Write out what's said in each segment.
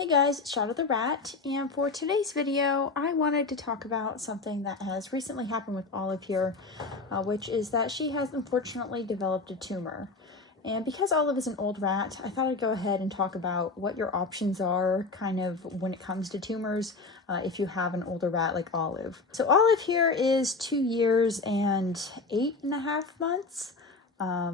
Hey guys, it's Shadow the Rat, and for today's video, I wanted to talk about something that has recently happened with Olive here, which is that she has unfortunately developed a tumor. And because Olive is an old rat, I thought I'd go ahead and talk about what your options are kind of when it comes to tumors if you have an older rat like Olive. So Olive here is 2 years and 8.5 months,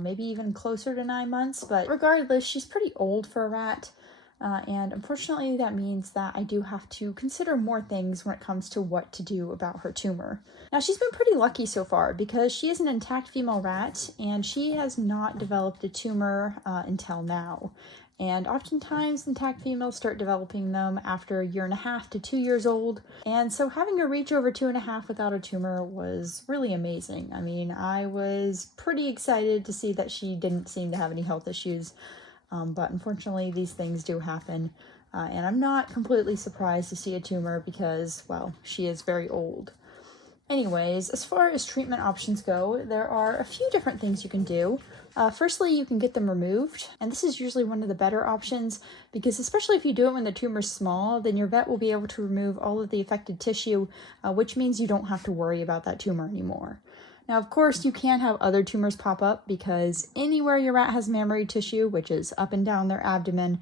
maybe even closer to 9 months, but regardless, she's pretty old for a rat. And unfortunately, that means that I do have to consider more things when it comes to what to do about her tumor. Now, she's been pretty lucky so far because she is an intact female rat and she has not developed a tumor until now. And oftentimes, intact females start developing them after 1.5 to 2 years old. And so having her reach over 2.5 without a tumor was really amazing. I mean, I was pretty excited to see that she didn't seem to have any health issues. But unfortunately, these things do happen, and I'm not completely surprised to see a tumor because, well, she is very old. Anyways, as far as treatment options go, there are a few different things you can do. Firstly, you can get them removed, and this is usually one of the better options because especially if you do it when the tumor's small, then your vet will be able to remove all of the affected tissue, which means you don't have to worry about that tumor anymore. Now, of course, you can have other tumors pop up because anywhere your rat has mammary tissue, which is up and down their abdomen,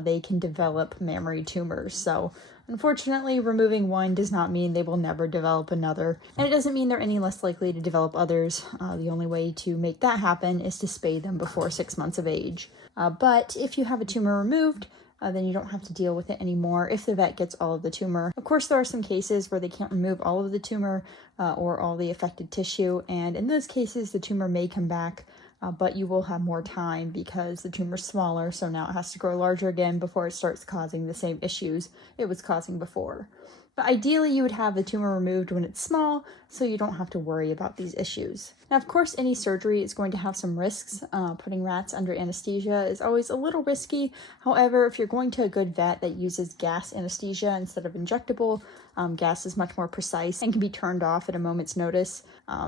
they can develop mammary tumors. So, unfortunately, removing one does not mean they will never develop another, and it doesn't mean they're any less likely to develop others. The only way to make that happen is to spay them before 6 months of age. But if you have a tumor removed, then you don't have to deal with it anymore if the vet gets all of the tumor. Of course, there are some cases where they can't remove all of the tumor or all the affected tissue, and in those cases, the tumor may come back, but you will have more time because the tumor's smaller, so now it has to grow larger again before it starts causing the same issues it was causing before. But ideally, you would have the tumor removed when it's small, so you don't have to worry about these issues. Now, of course, any surgery is going to have some risks. Putting rats under anesthesia is always a little risky. However, if you're going to a good vet that uses gas anesthesia instead of injectable, gas is much more precise and can be turned off at a moment's notice.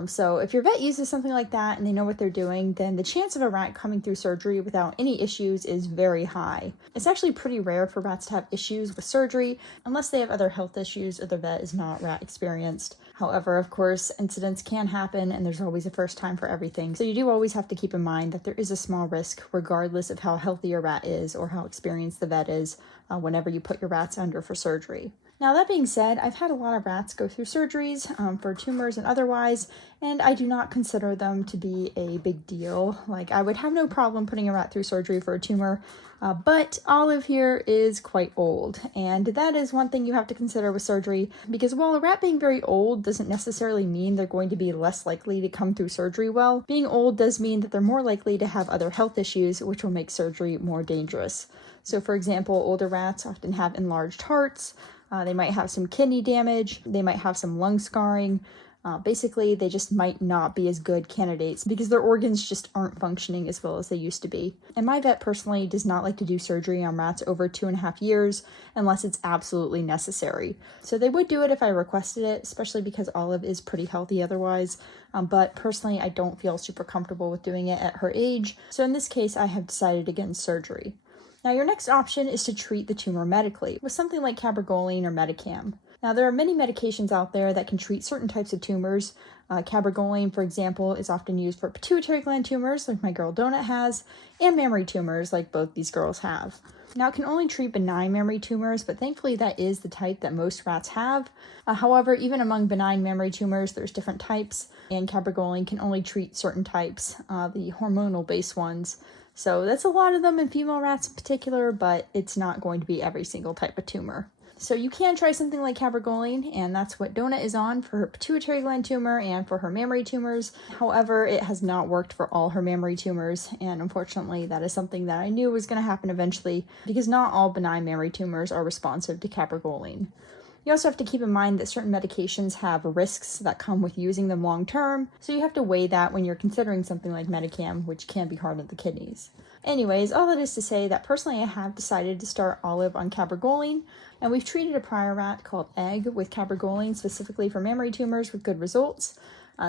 So if your vet uses something like that and they know what they're doing, then the chance of a rat coming through surgery without any issues is very high. It's actually pretty rare for rats to have issues with surgery unless they have other health issues or the vet is not rat experienced. However, of course, incidents can happen and there's always a first time for everything. So you do always have to keep in mind that there is a small risk regardless of how healthy your rat is or how experienced the vet is whenever you put your rats under for surgery. Now, that being said, I've had a lot of rats go through surgeries for tumors and otherwise, and I do not consider them to be a big deal. Like, I would have no problem putting a rat through surgery for a tumor, but Olive here is quite old, and that is one thing you have to consider with surgery, because while a rat being very old doesn't necessarily mean they're going to be less likely to come through surgery well, being old does mean that they're more likely to have other health issues, which will make surgery more dangerous. So, for example, older rats often have enlarged hearts. They might have some kidney damage, they might have some lung scarring. Basically, they just might not be as good candidates because their organs just aren't functioning as well as they used to be. And my vet personally does not like to do surgery on rats over 2.5 years unless it's absolutely necessary. So they would do it if I requested it, especially because Olive is pretty healthy otherwise. But personally, I don't feel super comfortable with doing it at her age. So in this case, I have decided against surgery. Now, your next option is to treat the tumor medically with something like Capricoline or Medicam. Now, there are many medications out there that can treat certain types of tumors. Capricoline, for example, is often used for pituitary gland tumors, like my girl Donut has, and mammary tumors, like both these girls have. Now, it can only treat benign mammary tumors, but thankfully that is the type that most rats have. However, even among benign mammary tumors, there's different types, and Capricoline can only treat certain types, the hormonal-based ones. So that's a lot of them in female rats in particular, but it's not going to be every single type of tumor. So you can try something like Capricoline, and that's what Donut is on for her pituitary gland tumor and for her mammary tumors. However, it has not worked for all her mammary tumors, and unfortunately that is something that I knew was going to happen eventually because not all benign mammary tumors are responsive to Capricoline. You also have to keep in mind that certain medications have risks that come with using them long term, so you have to weigh that when you're considering something like Medicam, which can be hard on the kidneys. Anyways, all that is to say that personally I have decided to start Olive on Capricoline, and we've treated a prior rat called Egg with Capricoline specifically for mammary tumors with good results.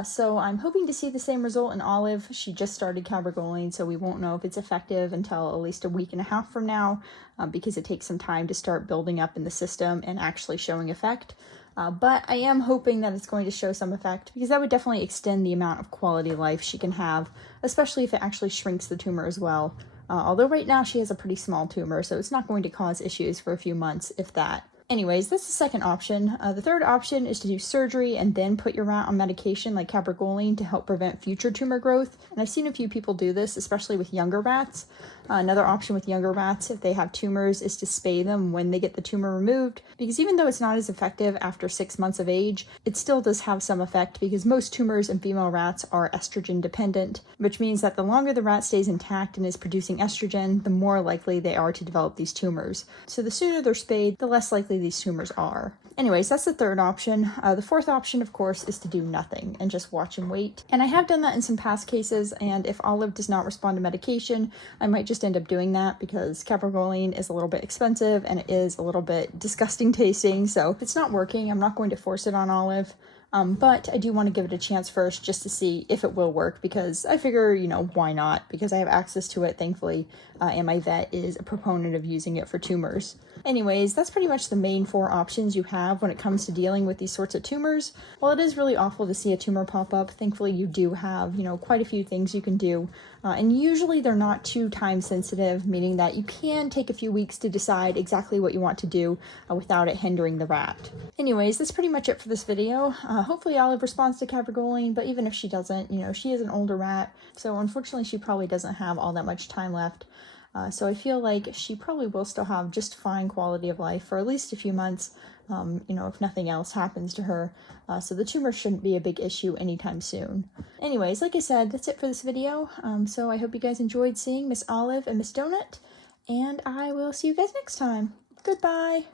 So I'm hoping to see the same result in Olive. She just started Capricoline, so we won't know if it's effective until at least a week and a half from now, because it takes some time to start building up in the system and actually showing effect. But I am hoping that it's going to show some effect, because that would definitely extend the amount of quality life she can have, especially if it actually shrinks the tumor as well. Although right now she has a pretty small tumor, so it's not going to cause issues for a few months, if that. Anyways, that's the second option. The third option is to do surgery and then put your rat on medication like Capricoline to help prevent future tumor growth. And I've seen a few people do this, especially with younger rats. Another option with younger rats, if they have tumors, is to spay them when they get the tumor removed, because even though it's not as effective after 6 months of age, it still does have some effect, because most tumors in female rats are estrogen dependent, which means that the longer the rat stays intact and is producing estrogen, the more likely they are to develop these tumors. So the sooner they're spayed, the less likely these tumors are. Anyways, that's the third option. The fourth option, of course, is to do nothing and just watch and wait. And I have done that in some past cases, and if Olive does not respond to medication, I might just end up doing that, because Capricoline is a little bit expensive and it is a little bit disgusting tasting. So if it's not working, I'm not going to force it on Olive. But I do want to give it a chance first just to see if it will work, because I figure, why not? Because I have access to it, thankfully, and my vet is a proponent of using it for tumors. Anyways, that's pretty much the main 4 options you have when it comes to dealing with these sorts of tumors. While it is really awful to see a tumor pop up, thankfully you do have, quite a few things you can do. And usually they're not too time sensitive, meaning that you can take a few weeks to decide exactly what you want to do without it hindering the rat. Anyways, that's pretty much it for this video. Hopefully Olive responds to Capricoline, but even if she doesn't, she is an older rat, so unfortunately she probably doesn't have all that much time left. So I feel like she probably will still have just fine quality of life for at least a few months, if nothing else happens to her. So the tumor shouldn't be a big issue anytime soon. Anyways, like I said, that's it for this video. So I hope you guys enjoyed seeing Miss Olive and Miss Donut, and I will see you guys next time. Goodbye!